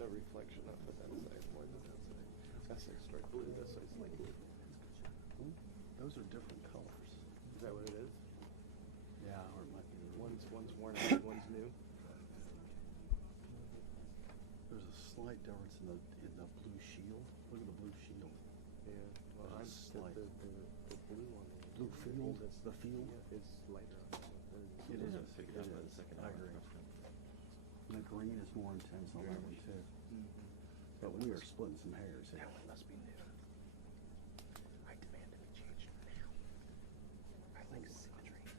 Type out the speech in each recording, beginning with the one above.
no reflection off of that side more than that side. That side's straight blue, this side's light blue. Those are different colors. Is that what it is? Yeah, or it might be. One's worn out, one's new. There's a slight difference in the blue shield. Look at the blue shield. Yeah. Well, I'm slight. the blue one. Blue field. The field. Yeah, is lighter on that one. It is. Figured out by the second I hour. agree. And the green is more intense on that one too. But we are splitting some hairs here. That one must be new. I demand to be changed now. I like symmetry.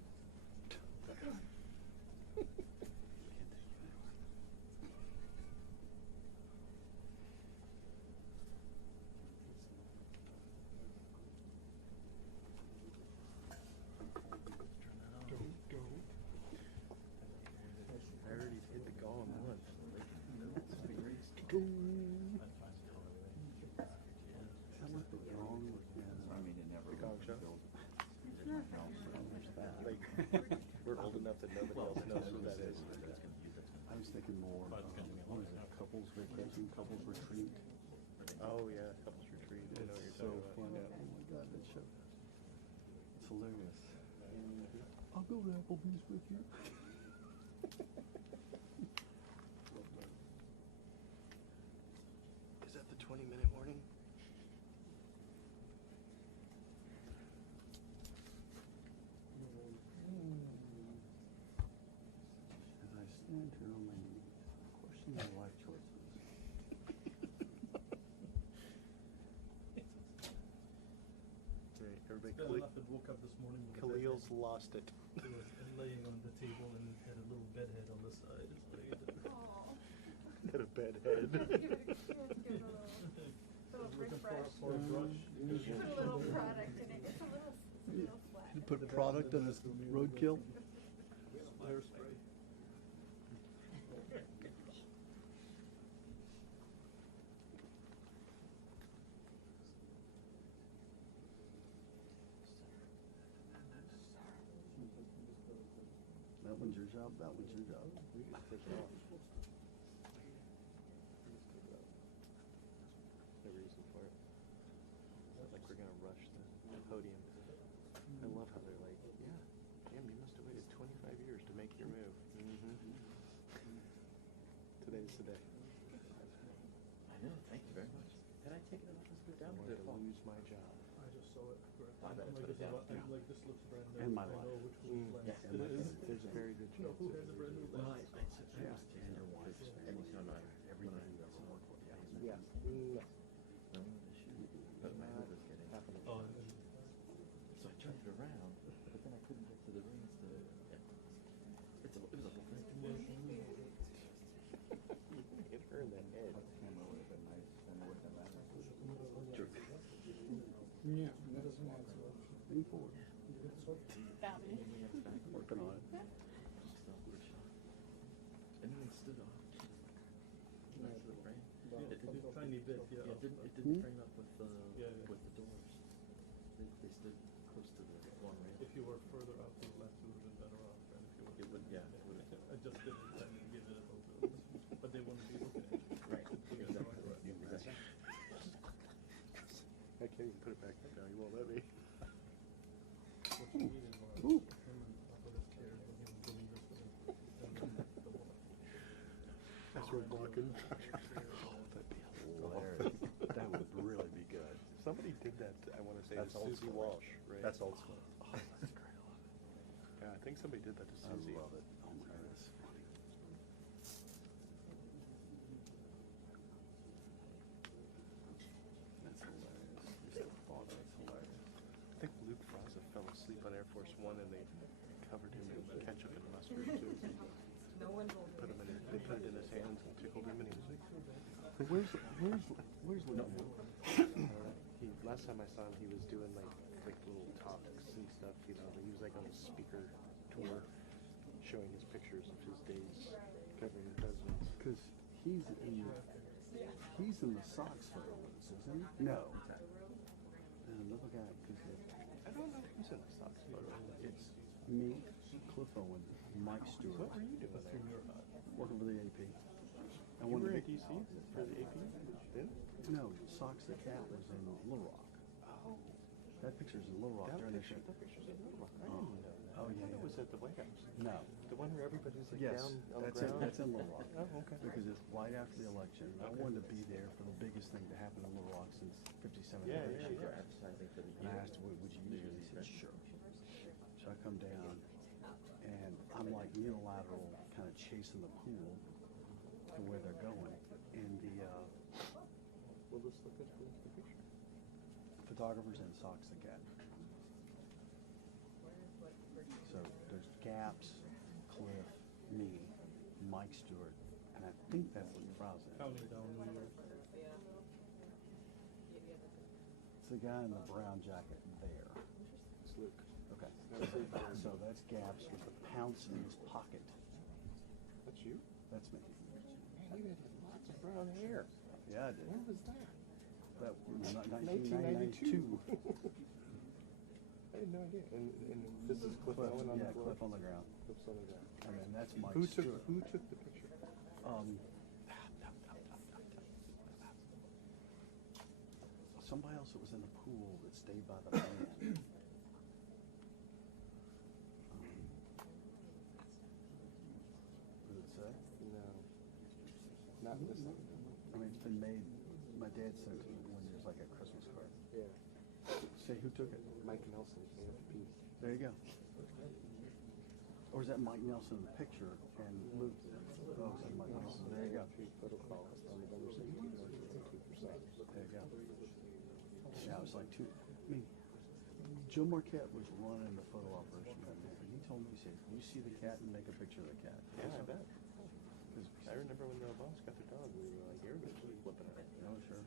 I already hit the gong once. Go. That might be wrong. I mean, it never. The gong show? There's that. Like, we're old enough that nobody else knows who that is. I was thinking more. What is it? Couples vacation, couples retreat. Oh yeah, couples retreat. I know what you're So talking about. fun. Oh my God, that show. It's hilarious. I'll go to Applebee's with you. Is that the 20-minute warning? As I stand here on my knees, question my life choices. Right, everybody. Fell off and woke up this morning with a bed Khalil's head. lost it. It was laying on the table and it had a little bed head on the side. It's like, Had a bed head. Give it a little looking refresh. for a brush. Put a little product in it. It's a little flat. You put product on his roadkill? Hairspray. That one's your job, that one's your job. We can take it off. No reason for it. It's not like we're gonna rush the podium. I love how they're like, yeah, damn, you must have waited 25 years to make your move. Today's the day. I know, thank you very much. Did I take it off and put it down? I'm Or did it fall? going to lose my job. I just saw it. I better I'm put like, it down. I'm like, this looks brand new. And my I know life. which one is Yeah. last. It is. There's a very good You know chance. who has a brand new Well, I last? was And your wife's family, anytime I, everything you've ever worked with. Yeah. no issue. But my head was getting. Happening. Oh, and So I turned it around, but then I couldn't get to the rings to. It was a whole thing. Hit her in the head. Camera would have been nice, and it wouldn't have mattered. True. Lean forward. Found me. Working on it. And then it stood off. Nice little frame. It didn't, tiny bit, yeah. it didn't frame up with the Yeah. with the doors. They stood close to the one rail. If you were further out to the left, you would have been better off. And if you were, It would, yeah, it would have. I just didn't give it a little bit. But they wouldn't be looking at you. Right. Exactly. Exactly. I can't even put it back now. You won't let me. What you need is Ooh. him and up with his chair and him doing this with him. And then the woman. That's road blocking. Hilarious. That would really be good. Somebody did that. I want to say That's to old Susie school. Walsh, right? That's old school. Oh, that's great. I love it. Yeah, I think somebody did that to I Susie. love it. Oh my God, that's funny. That's hilarious. Just the thought of it's hilarious. I think Luke Fraza fell asleep on Air Force One, and they covered him in ketchup and mustard too. No one will do it. They put it in his hands and tickled him, and he was like, But where's Luke now? last time I saw him, he was doing like little talks and stuff. You know, he was like on a speaker tour, showing his pictures of his days covering the presidents. Because he's in the Sox photos, isn't he? No. And another guy, because I don't know who's in the Sox photo. it's me, Cliff Owen, Mike Stewart, What were you doing there? working for the AP. And You one were of at the DC for the AP? Then? no, Socks the Cat was in Little Rock. Oh. That picture's in Little Rock during the show. That picture's in Little Rock. I didn't know that. Oh, I yeah, thought it yeah. was at the White House. No. The one where everybody's like Yes, down on the that's ground? that's in Little Rock. Oh, okay. Because it's right after the election. I Okay. wanted to be there for the biggest thing to happen in Little Rock since 57 Yeah, election. yeah, yeah. Advertising for the And I year. asked, would you use me? He said, sure. So I come down, and I'm like unilateral, kind of chasing the pool to where they're going. And the Well, let's look at the picture. photographers and Socks the Cat. So there's Gaps, Cliff, me, Mike Stewart, and I think that's what Frau's in. Counting down New York. It's the guy in the brown jacket there. It's Luke. Okay. That's Luke. So that's Gaps with the pounce in his pocket. That's you? That's me. Man, you had lots of brown hair. Yeah, I did. When was that? That was 1992. 1992. I had no idea. And this is Cliff Cliff, Owen on yeah, the floor? Cliff on the ground. Cliff's on the ground. And then that's Mike Who Stewart. took the picture? Somebody else that was in the pool that stayed by the man. What did it say? No. Not this one. I mean, it's been made. My dad sent it when there's like a Christmas card. Yeah. Say who took it? Mike Nelson, AFP. There you go. Or is that Mike Nelson in the picture and Luke? Oh, it's Mike Nelson. There you go. Photo call on November 16th, 2%. There you go. Yeah, it was like two. I mean, Joe Marquette was running the photo operation down there, and he told me, he said, "You see the cat and make a picture of the cat." Yeah, I bet. 'Cause I remember when the Obamas got their dog, we were like, everybody was flipping it. oh, sure.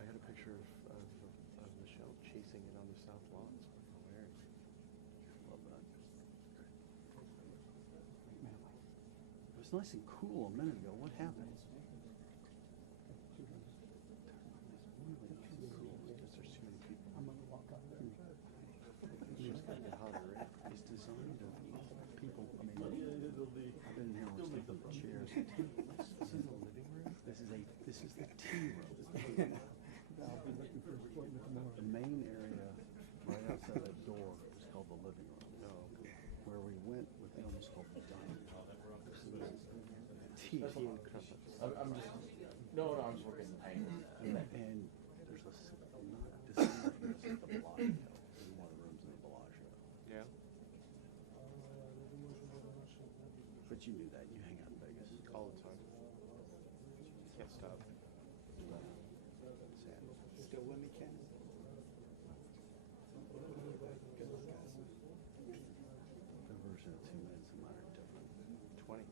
I had a picture of Michelle chasing it on the South Lawns. Hilarious. Love that. Man, it was nice and cool a minute ago. What happened? Because there's too many people. I'm gonna walk out there. It's gotta get hotter, right? It's designed to people. I mean, I've been here with stuff up chairs. This is the living room? This is the tea room. The main area right outside that door is called the living room. No. Where we went with them is called the dining room. Tea. Tea and crumpets. I'm just, no, I'm just working angles. And there's a not dissimilar from this at the Bellagio. In one of the rooms in the Bellagio. Yeah. But you knew that. You hang out in Vegas. All the time. Can't stop. Sad. Still with me, Ken? Their version of 2 minutes and mine are different. 20.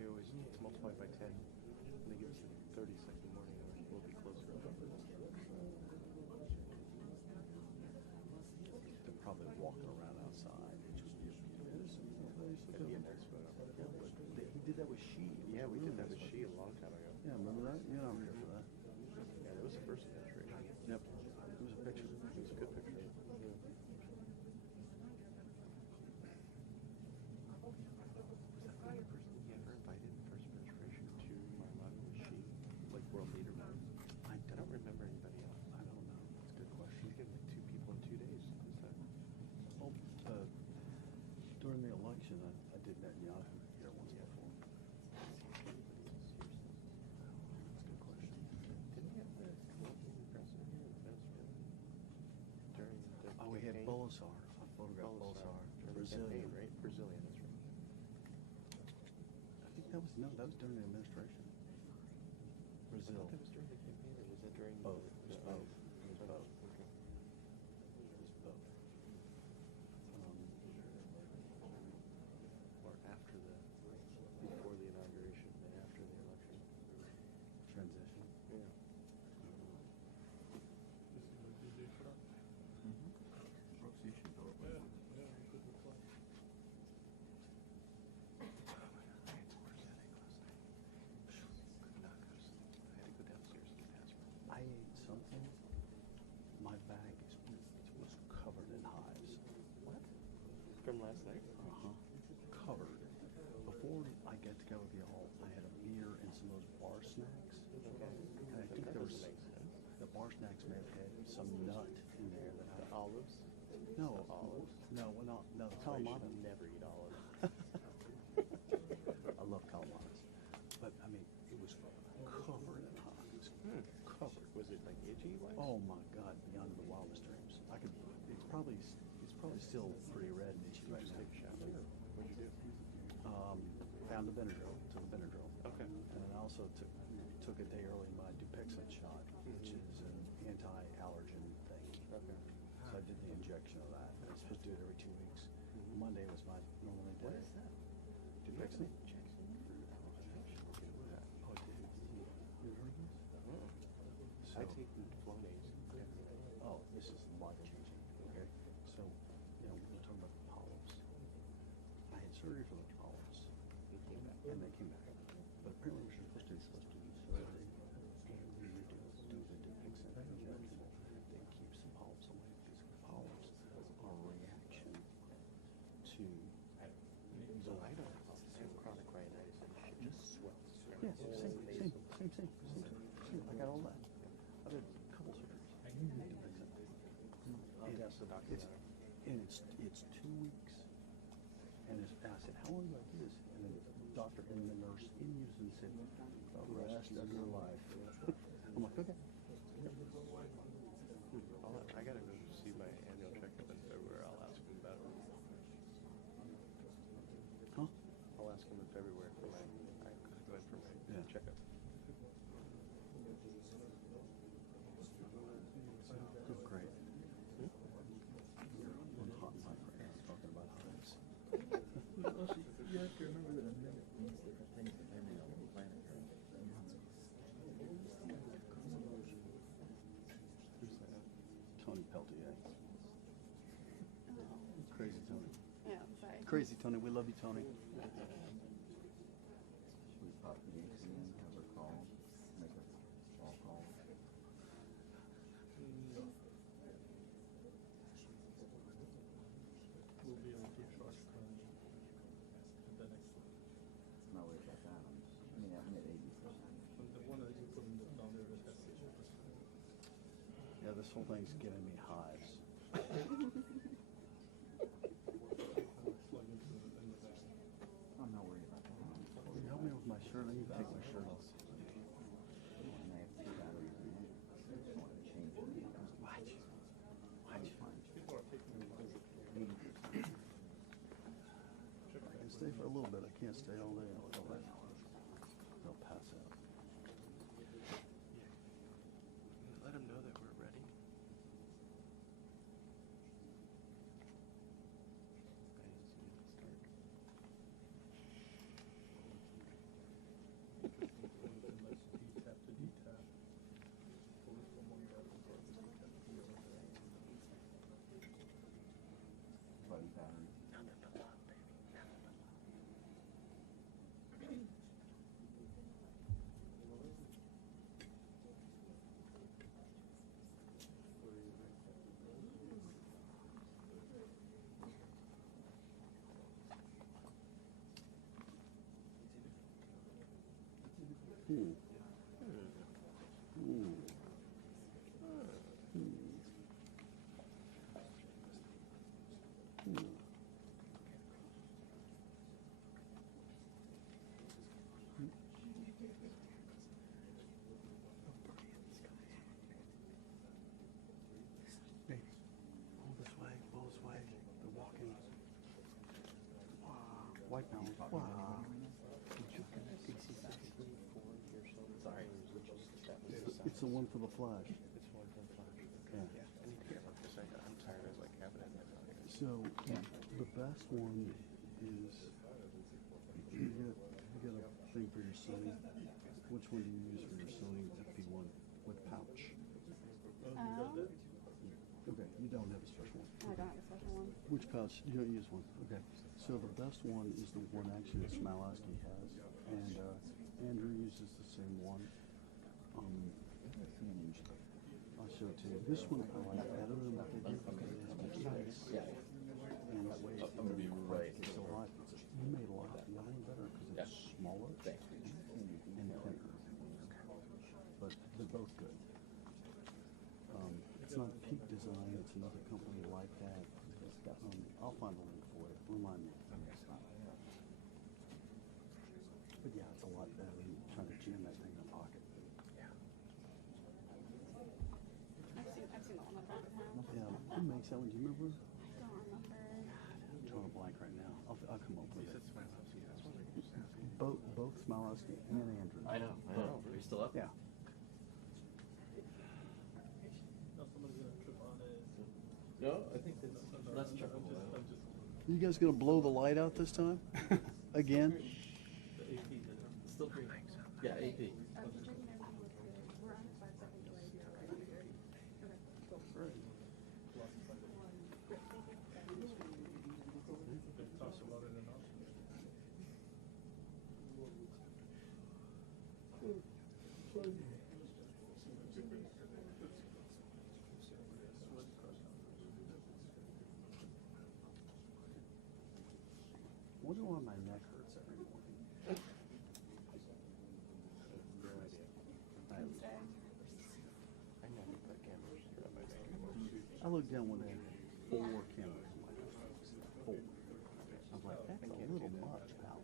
We always, it's multiplied by 10. And they give us a 30-second warning, or we'll be closer. They're probably walking around outside. That'd be a nice photo. He did that with She. Yeah, we did that with She a long time ago. Yeah, remember that? You're not here for that. Yeah, that was the first administration. Yep. It was a picture. It was a good picture. Yeah. Was that the only person he ever invited in the first administration to Mar-a-Lago? Was She? Like world leader wise? I don't remember anybody else. I don't know. That's a good question. He got like 2 people in 2 days. Is that? Oh, during the election, I did Netanyahu here once before. That's a good question. Didn't he have the Colombian president here in Venezuela? During the Oh, we had campaign? Bolsar. I photographed Bolsar. During the Brazilian. campaign, right? Brazilian, that's right. I think that was during the administration. I Brazil. thought that was during the campaign, or was that during Both. the... It was both. It was both. Okay. It was both. Or after before the inauguration, and after the election. Transition. Yeah. Brooks, you should go. I ate something. My bag was covered in hives. What? From last night? Covered. Before I got to go with y'all, I had a beer and bar snacks may have had some nut in there that The olives? no, Olives? no, well, not, no, the Oh, you Kalamata. should never eat olives. I love Kalamatas. But, I mean, it was covered in hot. It was covered. Was it like itchy? Oh my God, beyond the wildest dreams. It's probably still pretty red and itchy right Just now. take a shower? What'd you do? Found the Benadryl, took the Benadryl. Okay. And then I also took a day early my Dupixent shot, which is an anti-allergen thing. Okay. So I did the injection of that. And I'm supposed to do it every 2 weeks. Monday was my normally day. What is that? Dupixent? Injection for allergy? Okay, what is that? Oh, dude. You heard of this? I take Flonase every night. Oh, this is life-changing. Okay. So, you know, we're talking about the polyps. I had surgery for the polyps. It came back. And they came back. But apparently what you're supposed to do surgery and you do the Dupixent injection that keeps the polyps away, because the polyps are a reaction to So I don't have chronic rhinitis and shit just swells. yeah, same. I got all that. I did a couple surgeries. I'll ask the doctor It's, about it. and it's 2 weeks. And I said, how long do I do this? And then the doctor and the nurse in unison said, the rest of your life. I'm like, okay. I gotta go see my annual checkup in February. I'll ask him about it. Huh? I'll ask him in February for my. I go in for my Yeah. checkup. Oh, great. I'm hot and hot right now, talking about hives. Well, you have to remember that a minute means different things depending on the planet you're on. Tony Peltier. Crazy Tony. Yeah, sorry. Crazy Tony. We love you, Tony. Should we pop the AC in, have her call, make a phone call? We'll be able to trust crunch at the next one. I'm not worried about that. I'm at 80%. And the one that you put in the down there that has the chip. Yeah, this whole thing's giving me hives. Plug into the end of that. I'm not worried about that. Will you help me with my shirt? I need to take my shirt off. And I have 2 batteries in it. I just wanted to change it. Watch. People are taking me to visit. 80%. I can stay for a little bit. I can't stay all day. They'll pass out. Let him know that we're ready. Detap to detap. Pull it from one guy to the other, detap to the other. Buddy battery. Hey, pull this way, pull this way. They're walking. White balance. Sorry. It's the one for the flag. It's one from Flash. Yeah. Yeah. I need to get one for a second. I'm tired of like having it in my pocket. So the best one is you get a thing for your sewing. Which one do you use for your sewing FP1 with pouch? Okay, you don't have a special one. I don't have a special one. Which pouch? You don't use one. Okay. So the best one is the one actually that Smalowski has, and Andrew uses the same one. I'll show it to you. This one I like better than what they do because it has more space. Yeah. And that way I'm gonna be right it's a lot. You made a lot better because it's smaller and thinner. But they're both good. Trying to jam that thing in the pocket. I've seen the one that Bob had. Yeah, who makes that one? Do you remember? I don't remember. I'm drawing a blank right now. I'll come up with He it. said Smilowski. That's what I used to ask him. Both Smilowski and Andrew. I know. Are you still up? Yeah. Now somebody's gonna trip on it. No, I think that's triple. I'm just You guys gonna blow the light out this time? Again? the AP did it. Still green. Yeah, AP. I was just checking everything was good. We're on a 5-second delay here. Okay, cool. Lost by the They've talked about it enough. I wonder why my neck hurts every morning. No idea. Wednesday. I never put cameras around my neck anymore. I looked down one day, 4 cameras in my neck. 4. I was like, that's a little much, pal.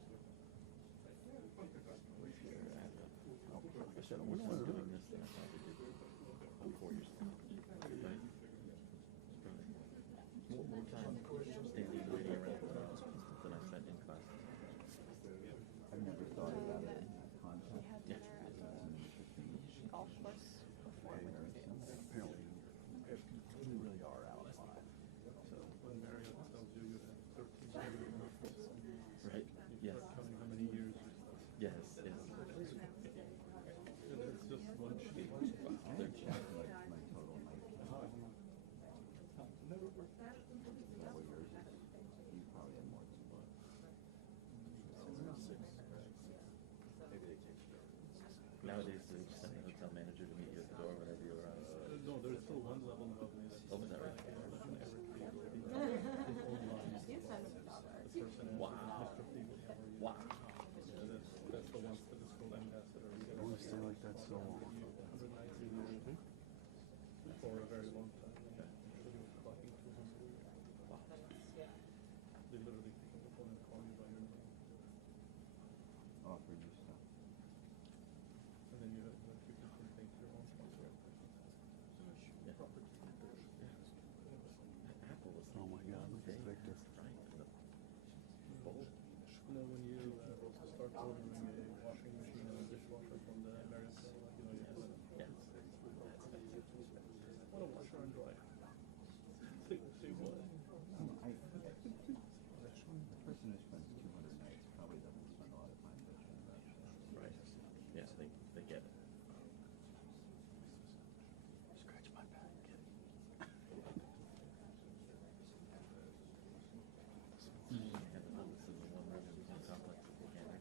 I said, I wonder We're what doing this than I probably did 4 years ago. Right? More time standing and waiting around than I spent in class. I've never thought about it in that We context. had dinner at the golf course before we were doing this. Apparently, we really are out of line. So, When Marriott tells you you have 13 million references, Right? Yes. counting how many years you Yes. Yes. and it's just one sheet. I haven't checked my total night count. Never Is that what yours is? You probably have more than one. Maybe they changed it. Nowadays, they just send the hotel manager to meet you at the door whenever you're on. No, there's still one level above me. That's Oh, is that right? the person has You send them a dollar. Wow. Mr. Fleetwood, how are you? Wow. Yeah, that's the ones for the school ambassador. You I get want to stay like that so long. 119 years for a very long time. Yeah, so he was clocking 200. Wow. They literally pick up the phone and call you by your name. Offer you stuff. And then you can think your own sponsor. Yeah. Property. Apple was Oh my God, look at Victor. Bold. You know, when you start ordering a washing machine and a dishwasher from the American, you know, you have Yes. what a washer and dryer. Say what? The person who spends 200 nights probably doesn't spend a lot of time bitching about shit. Right. Yeah, they get it. Scratch my back, kid. Have it listed in the one room in the complex with the camera.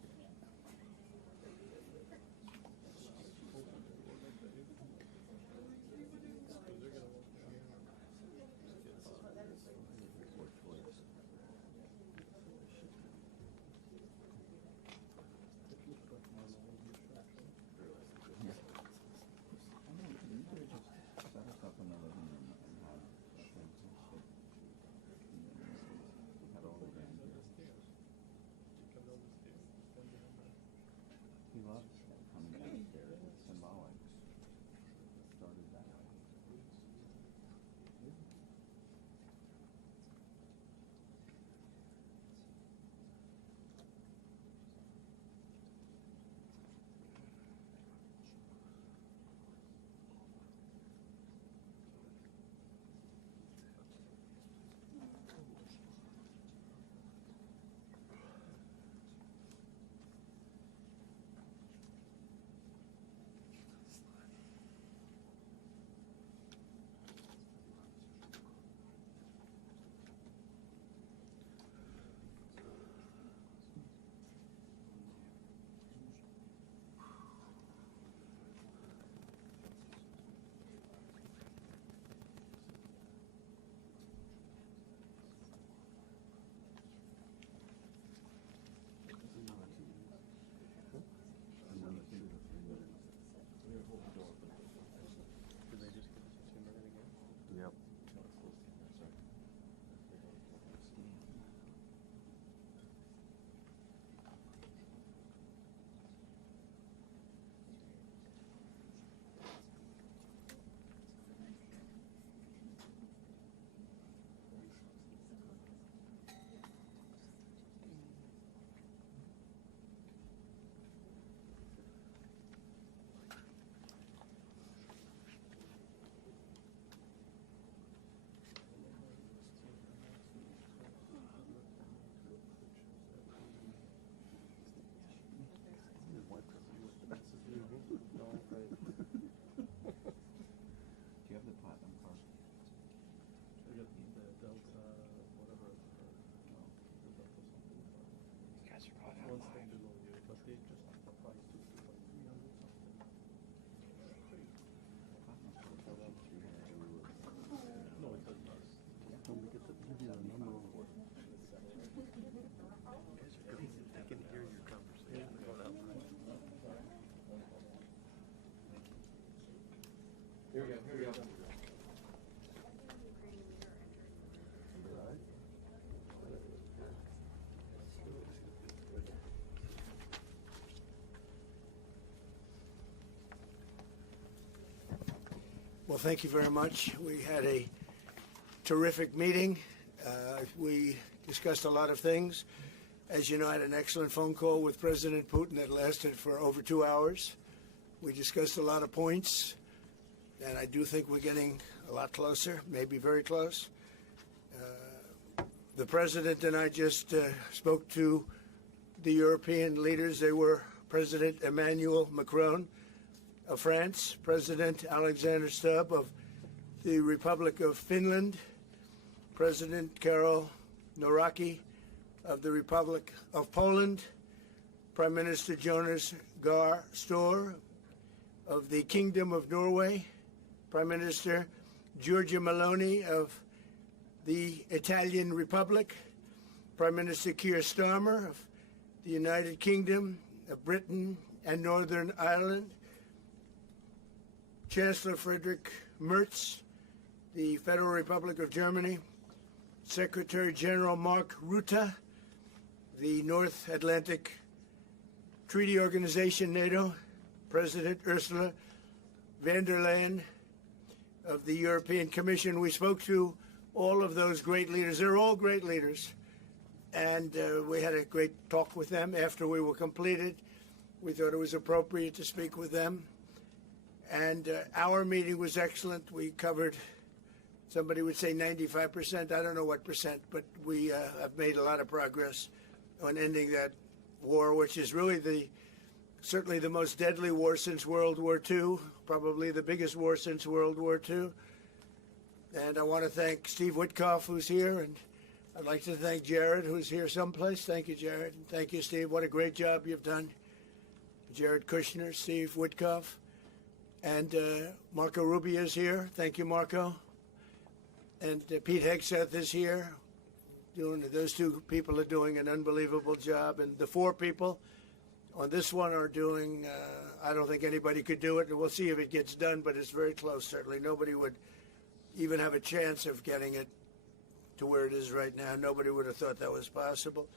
Well, thank you very much. We had a terrific meeting. We discussed a lot of things. As you know, I had an excellent phone call with President Putin that lasted for over 2 hours. We discussed a lot of points, and I do think we're getting a lot closer, maybe very close. The President and I just spoke to the European leaders. They were President Emmanuel Macron of France, President Alexander Stubb of the Republic of Finland, President Karol Nawrocki of the Republic of Poland, Prime Minister Jonas Gahr Store of the Kingdom of Norway, Prime Minister Giorgia Meloni of the Italian Republic, Prime Minister Keir Starmer of the United Kingdom of Britain and Northern Ireland, Chancellor Friedrich Merz, the Federal Republic of Germany, Secretary General Mark Rutte, the North Atlantic Treaty Organization, NATO, President Ursula von der Leyen of the European Commission. We spoke to all of those great leaders. They're all great leaders. And we had a great talk with them after we were completed. We thought it was appropriate to speak with them. And our meeting was excellent. We covered, somebody would say 95%. I don't know what percent, but we have made a lot of progress on ending that war, which is really certainly the most deadly war since World War II, probably the biggest war since World War II. And I want to thank Steve Witkoff, who's here, and I'd like to thank Jared, who's here someplace. Thank you, Jared. And thank you, Steve. What a great job you've done. Jared Kushner, Steve Witkoff, and Marco Rubio is here. Thank you, Marco. And Pete Hegseth is here. Those two people are doing an unbelievable job. And the four people on this one are doing, I don't think anybody could do it. And we'll see if it gets done, but it's very close, certainly. Nobody would even have a chance of getting it to where it is right now. Nobody would have thought that was possible.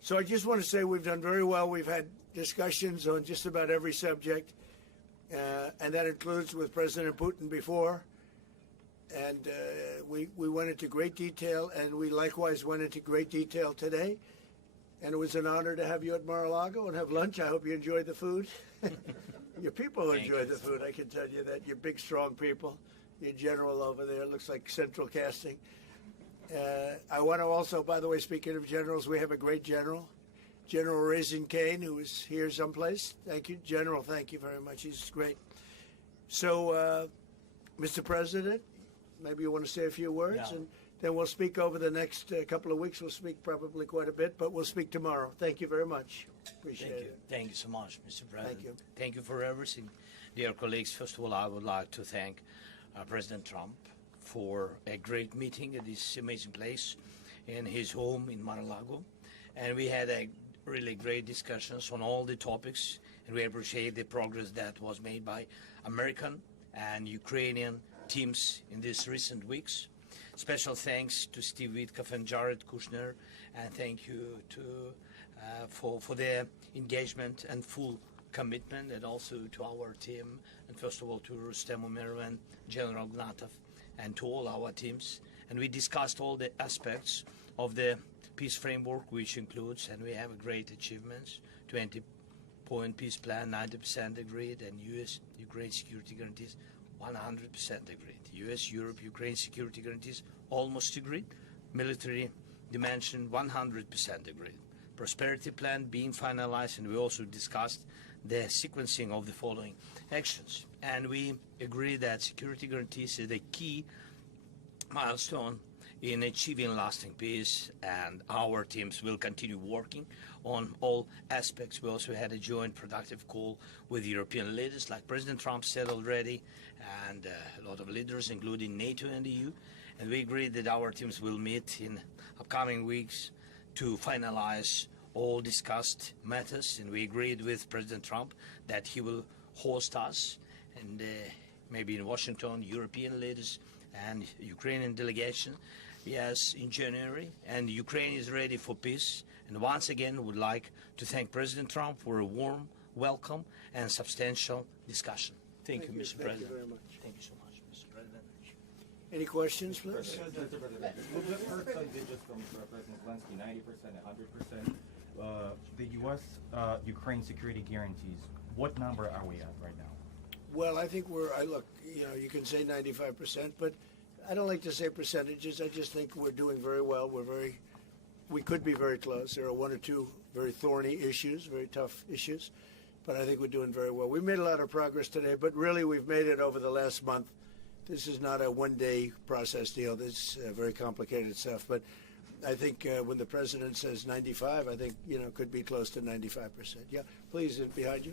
So I just want to say we've done very well. We've had discussions on just about every subject, and that includes with President Putin before. And we went into great detail, and we likewise went into great detail today. And it was an honor to have you at Mar-a-Lago and have lunch. I hope you enjoyed the food. Your people enjoyed the food, I can tell you that. You're big, strong people. Your general over there looks like Central Casting. I want to also, by the way, speaking of generals, we have a great general, General Raisin Kane, who is here someplace. Thank you. General, thank you very much. He's great. So, Mr. President, maybe you want to say a few words, and then we'll speak over the next couple of weeks. We'll speak probably quite a bit, but we'll speak tomorrow. Thank you very much. Appreciate it. Thank you so much, Mr. President. Thank you. Thank you for everything. Dear colleagues, first of all, I would like to thank President Trump for a great meeting at this amazing place in his home in Mar-a-Lago. And we had a really great discussions on all the topics, and we appreciate the progress that was made by American and Ukrainian teams in these recent weeks. Special thanks to Steve Witkoff and Jared Kushner, and thank you for their engagement and full commitment, and also to our team, and first of all to Rustem Umerov and General Gnatov, and to all our teams. And we discussed all the aspects of the peace framework, which includes, and we have great achievements, 20-point peace plan, 90% agreed, and U.S.-Ukraine security guarantees, 100% agreed. U.S.-Europe, Ukraine security guarantees, almost agreed. Military dimension, 100% agreed. Prosperity plan being finalized, and we also discussed the sequencing of the following actions. And we agree that security guarantees is a key milestone in achieving lasting peace, and our teams will continue working on all aspects. We also had a joint productive call with European leaders, like President Trump said already, and a lot of leaders, including NATO and the EU. And we agreed that our teams will meet in upcoming weeks to finalize all discussed matters. And we agreed with President Trump that he will host us, and maybe in Washington, European leaders and Ukrainian delegation, yes, in January. And Ukraine is ready for peace. And once again, would like to thank President Trump for a warm welcome and substantial discussion. Thank you, Mr. President. Thank you very much. Thank you so much, Mr. Any questions, please? Mr. President, with the percentages from President Zelenskyy, 90%, 100%, the U.S.-Ukraine security guarantees, what number are we at right now? Well, I think you can say 95%, but I don't like to say percentages. I just think we're doing very well. We could be very close. There are one or two very thorny issues, very tough issues, but I think we're doing very well. We made a lot of progress today, but really we've made it over the last month. This is not a one-day process deal. This is very complicated stuff, but I think when the president says 95, I think, could be close to 95%. Yeah, please, behind you.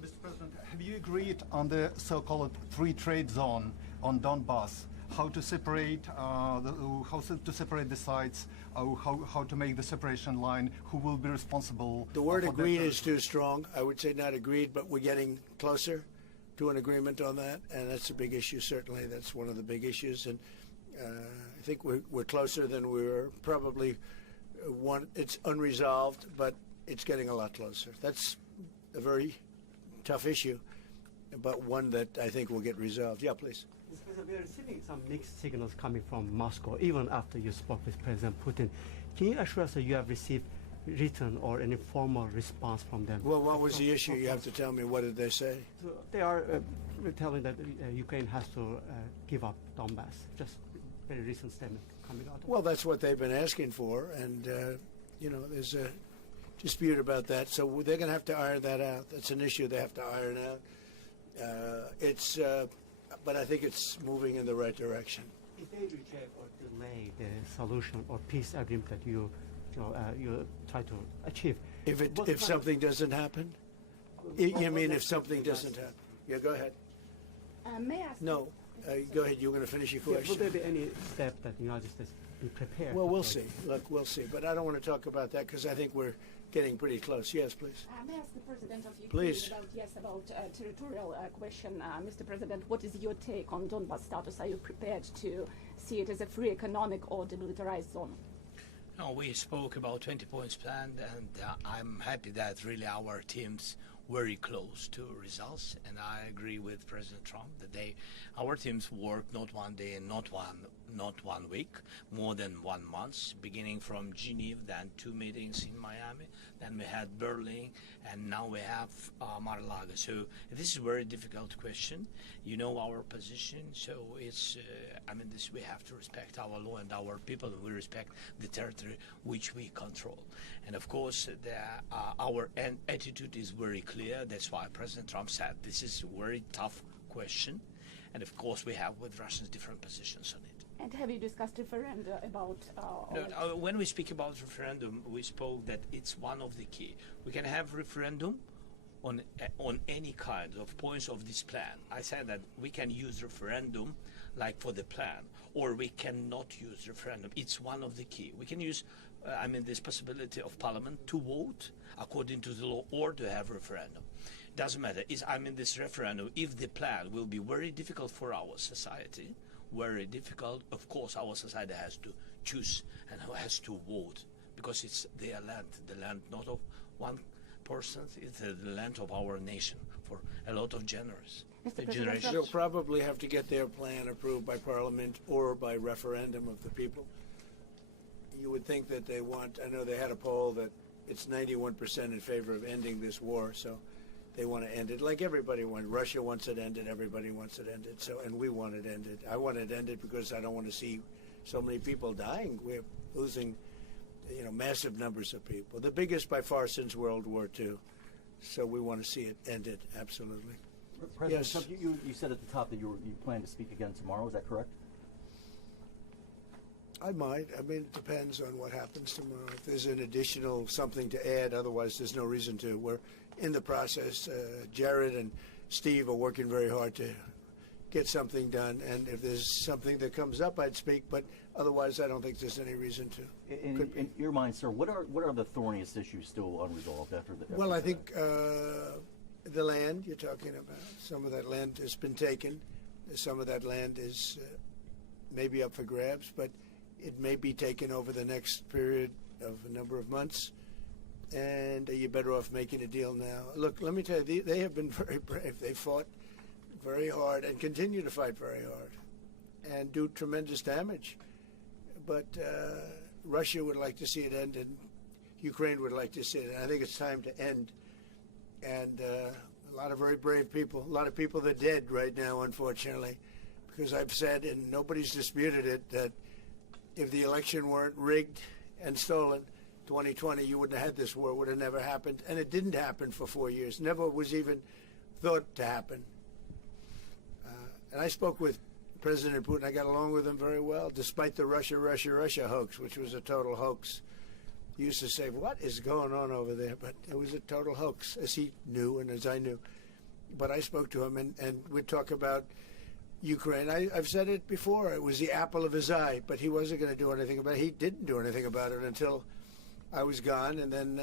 Mr. President, have you agreed on the so-called free trade zone on Donbass? How to separate the sites? How to make the separation line? Who will be responsible? The word agreed is too strong. I would say not agreed, but we're getting closer to an agreement on that, and that's a big issue. Certainly, that's one of the big issues, and I think we're closer than we were. Probably it's unresolved, but it's getting a lot closer. That's a very tough issue, but one that I think will get resolved. Yeah, please. Mr. President, we are receiving some mixed signals coming from Moscow, even after you spoke with President Putin. Can you assure us that you have received written or an informal response from them? Well, what was the issue? You have to tell me. What did they say? So they are telling that Ukraine has to give up Donbass. Just very recent statement coming out. Well, that's what they've been asking for, and there's a dispute about that. So they're going to have to iron that out. That's an issue they have to iron out. But I think it's moving in the right direction. If they reject or delay the solution or peace agreement that you try to achieve, if something doesn't happen, you mean if something doesn't happen? Yeah, go ahead. May I ask? No, go ahead. You're going to finish your will question. there be any step that the United States be prepared? Well, we'll see. Look, we'll see. But I don't want to talk about that because I think we're getting pretty close. Yes, please. May I ask the President of Ukraine Please. about territorial question? Mr. President, what is your take on Donbass status? Are you prepared to see it as a free economic or demilitarized zone? No, we spoke about 20 points plan, and I'm happy that really our teams very close to results, and I agree with President Trump that our teams worked not one day and not one week, more than 1 month, beginning from Geneva, then 2 meetings in Miami, then we had Berlin, and now we have Mar-a-Lago. So this is a very difficult question. You know our position, so it's, we have to respect our law and our people, and we respect the territory which we control. And of course, our attitude is very clear. That's why President Trump said this is a very tough question. And of course, we have with Russians different positions on it. And have you discussed referenda about? No, when we speak about referendum, we spoke that it's one of the key. We can have referendum on any kind of points of this plan. I said that we can use referendum like for the plan, or we cannot use referendum. It's one of the key. We can use, this possibility of Parliament to vote according to the law or to have referendum. Doesn't matter. This referendum, if the plan will be very difficult for our society, very difficult, of course our society has to choose and has to vote, because it's their land, the land not of one person, it's the land of our nation for a lot of generations. They'll probably have to get their plan approved by Parliament or by referendum of the people. You would think that they want, I know they had a poll that it's 91% in favor of ending this war, so they want to end it like everybody wants. Russia wants it ended, everybody wants it ended, and we want it ended. I want it ended because I don't want to see so many people dying. We're losing, massive numbers of people, the biggest by far since World War II. So we want to see it ended, absolutely. President Yes. Trump, you said at the top that you plan to speak again tomorrow. Is that correct? I might. It depends on what happens tomorrow. If there's an additional something to add, otherwise there's no reason to. We're in the process. Jared and Steve are working very hard to get something done, and if there's something that comes up, I'd speak, but otherwise I don't think there's any reason to. In your mind, sir, what are the thorniest issues still unresolved after the Well, I think the land you're talking about, some of that land has been taken. Some of that land is maybe up for grabs, but it may be taken over the next period of a number of months, and you're better off making a deal now. Look, let me tell you, they have been very brave. They fought very hard and continue to fight very hard. and do tremendous damage. But Russia would like to see it end, and Ukraine would like to see it. And I think it's time to end. And a lot of very brave people, a lot of people that are dead right now, unfortunately, because I've said, and nobody's disputed it, that if the election weren't rigged and stolen, 2020, you wouldn't have had this war. It would have never happened. And it didn't happen for 4 years. Never was even thought to happen. And I spoke with President Putin. I got along with him very well, despite the Russia hoax, which was a total hoax. He used to say, what is going on over there? But it was a total hoax, as he knew and as I knew. But I spoke to him, and we'd talk about Ukraine. I've said it before. It was the apple of his eye, but he wasn't going to do anything about it. He didn't do anything about it until I was gone, and then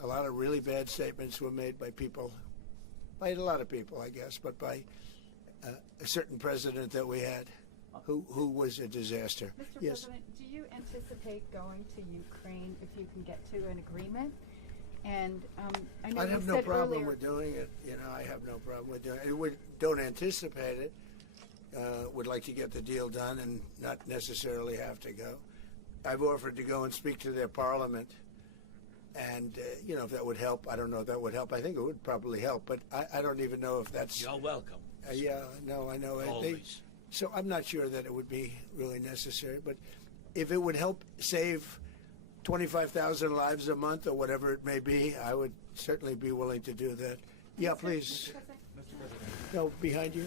a lot of really bad statements were made by people, by a lot of people, I guess, but by a certain president that we had who was a disaster. Mr. Yes. President, do you anticipate going to Ukraine if you can get to an agreement? And I know I you have said no problem earlier, with doing it. You know, I have no problem with doing it. We don't anticipate it. Would like to get the deal done and not necessarily have to go. I've offered to go and speak to their parliament. And, you know, if that would help, I don't know if that would help. I think it would probably help, but I don't even know if that's... You're welcome. Yeah, no, I know. Always. So I'm not sure that it would be really necessary, but if it would help save 25,000 lives a month or whatever it may be, I would certainly be willing to do that. Yeah, please. No, behind you.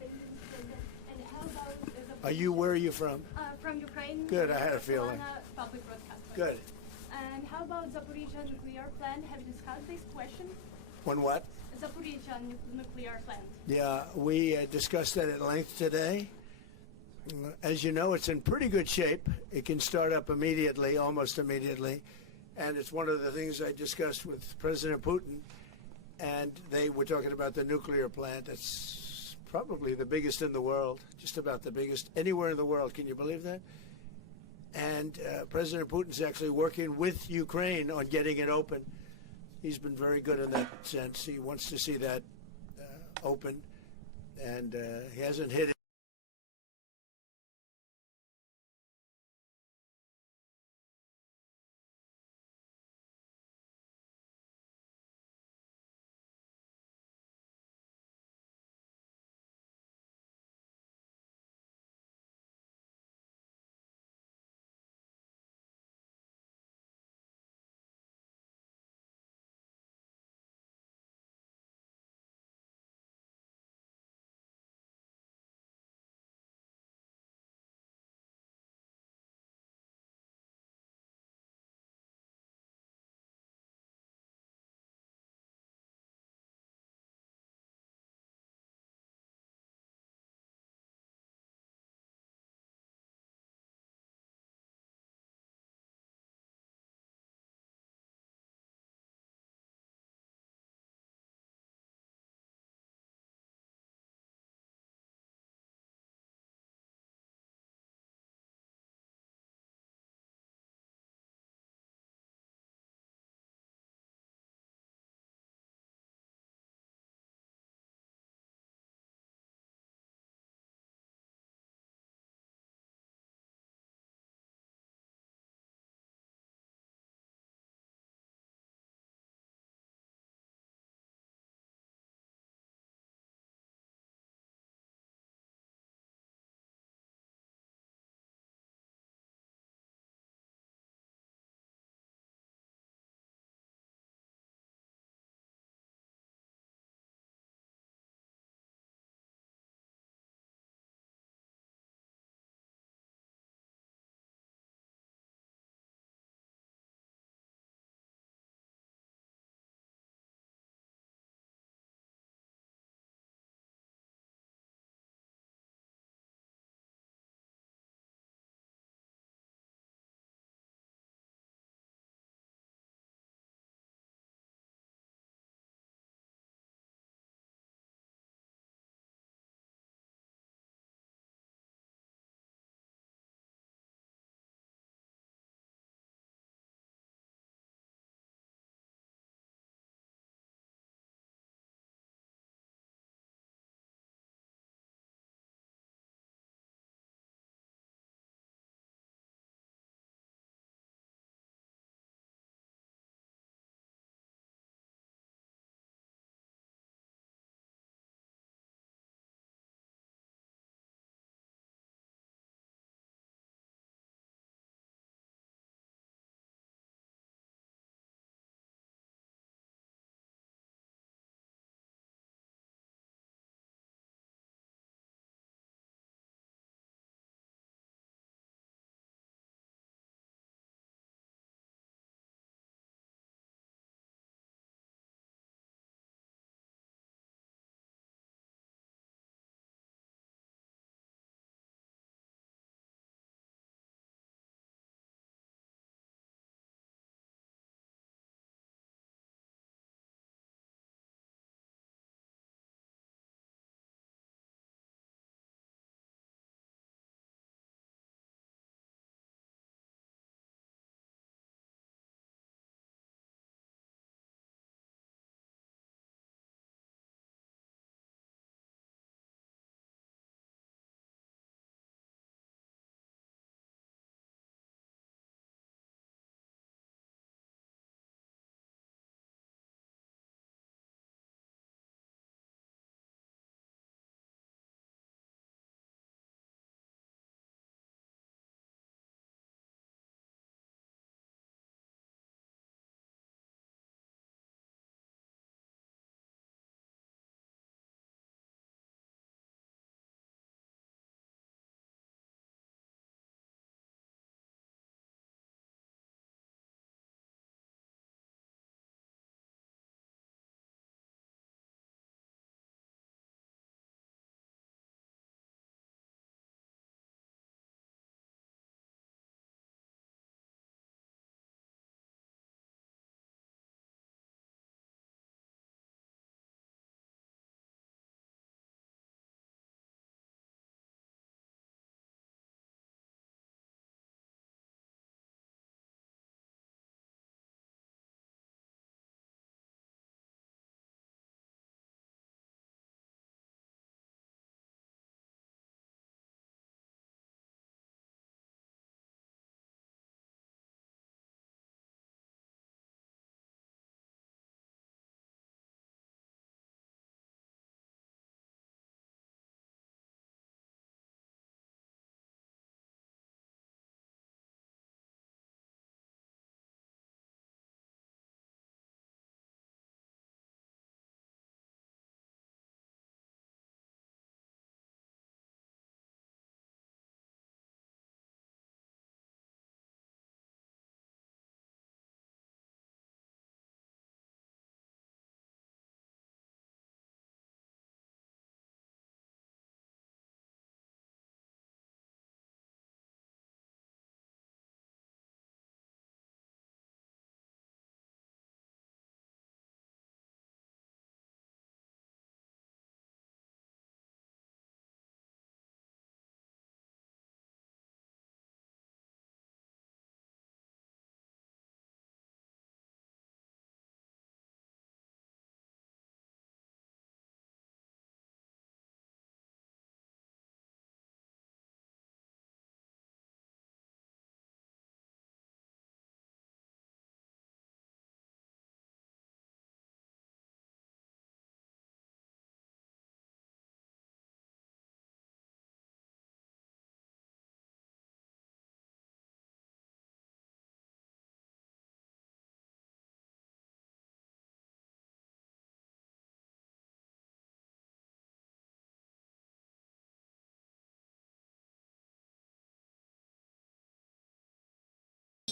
And how about Where are you from? from Ukraine? Good, I had a feeling. Public broadcaster. Good. And how about Zaporizhzhia nuclear plant? Have you discussed this question? When what? Zaporizhzhia nuclear plant. Yeah, we discussed that at length today. As you know, it's in pretty good shape. It can start up immediately, almost immediately. And it's one of the things I discussed with President Putin. And they were talking about the nuclear plant. It's probably the biggest in the world, just about the biggest anywhere in the world. Can you believe that? And President Putin's actually working with Ukraine on getting it open. He's been very good in that sense. He wants to see that open, and he hasn't hit it.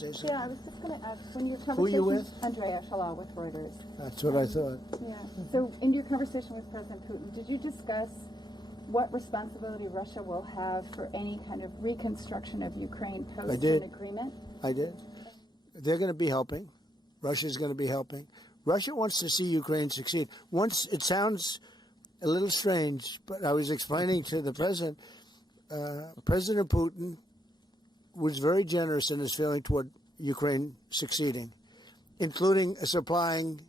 Yeah, I was just going to ask, when your Who are you conversation, Andrea Shalal with Reuters. That's what I thought. Yeah. So in your conversation with President Putin, did you discuss what responsibility Russia will have for any kind of reconstruction of Ukraine post an agreement? I did. They're going to be helping. Russia's going to be helping. Russia wants to see Ukraine succeed. Once it sounds a little strange, but I was explaining to the president, President Putin was very generous in his feeling toward Ukraine succeeding, including supplying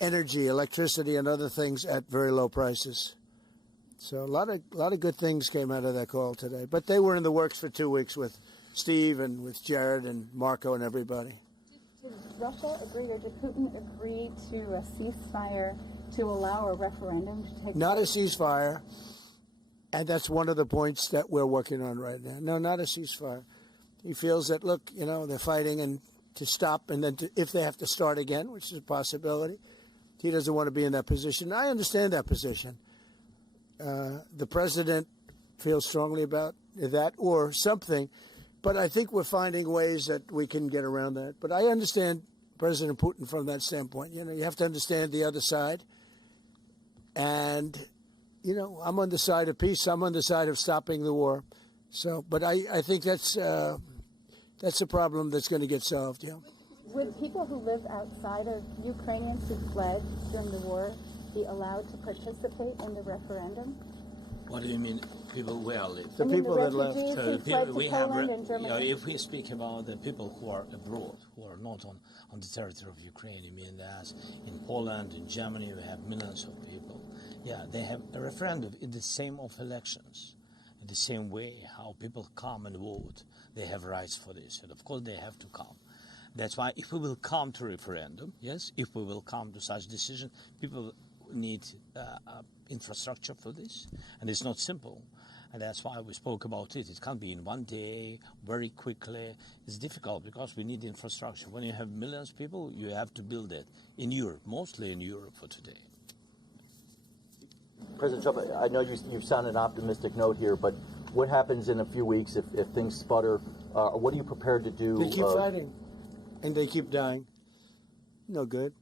energy, electricity, and other things at very low prices. So a lot of good things came out of that call today. But they were in the works for 2 weeks with Steve and with Jared and Marco and everybody. Did Russia agree, or did Putin agree to a ceasefire to allow a referendum to take Not a place? ceasefire, and that's one of the points that we're working on right now. No, not a ceasefire. He feels that, look, you know, they're fighting and to stop, and then if they have to start again, which is a possibility, he doesn't want to be in that position. I understand that position. The president feels strongly about that or something, but I think we're finding ways that we can get around that. But I understand President Putin from that standpoint. You know, you have to understand the other side. And, you know, I'm on the side of peace. I'm on the side of stopping the war. So, but I think that's a problem that's going to get solved, yeah. Would people who live outside of Ukrainians who fled during the war be allowed to participate in the referendum? What do you mean, people where live? The people that left. refugees So who the fled people to we have, Poland and Germany. if we speak about the people who are abroad, who are not on the territory of Ukraine, you mean that in Poland, in Germany, we have millions of people. Yeah, they have a referendum in the same of elections, in the same way how people come and vote. They have rights for this, and of course they have to come. That's why if we will come to referendum, yes, if we will come to such decision, people need infrastructure for this, and it's not simple. And that's why we spoke about it. It can't be in one day, very quickly. It's difficult because we need infrastructure. When you have millions of people, you have to build it in Europe, mostly in Europe for today. President Trump, I know you sound an optimistic note here, but what happens in a few weeks if things sputter? What are you prepared to do? They keep fighting, and they keep dying. No good.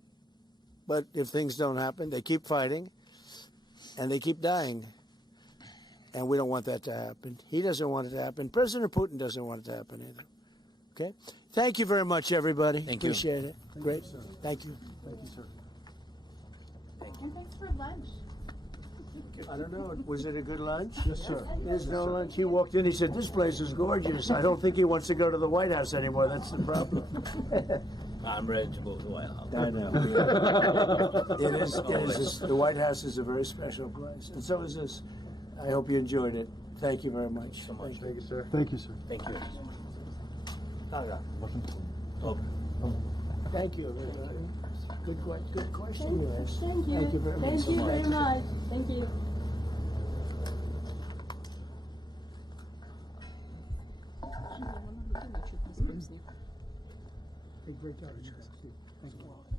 But if things don't happen, they keep fighting, and they keep dying. And we don't want that to happen. He doesn't want it to happen. President Putin doesn't want it to happen either. Okay? Thank you very much, everybody. Thank you. Appreciate it. Great. Thank you. Thank you, sir. And thanks for lunch. I don't know. Was it a good lunch? Yes, sir. There's no lunch. He walked in. He said, "This place is gorgeous." I don't think he wants to go to the White House anymore. That's the problem. I'm ready to go to the White House. I know. It is. The White House is a very special place, and so is this. I hope you enjoyed it. Thank you very much. So much. Thank you, sir. Thank you, sir. Thank you. Thank you, everybody. Good question you asked. Thank you. Thank you very much. Thank you very much. Thank you. Great job. Thank you.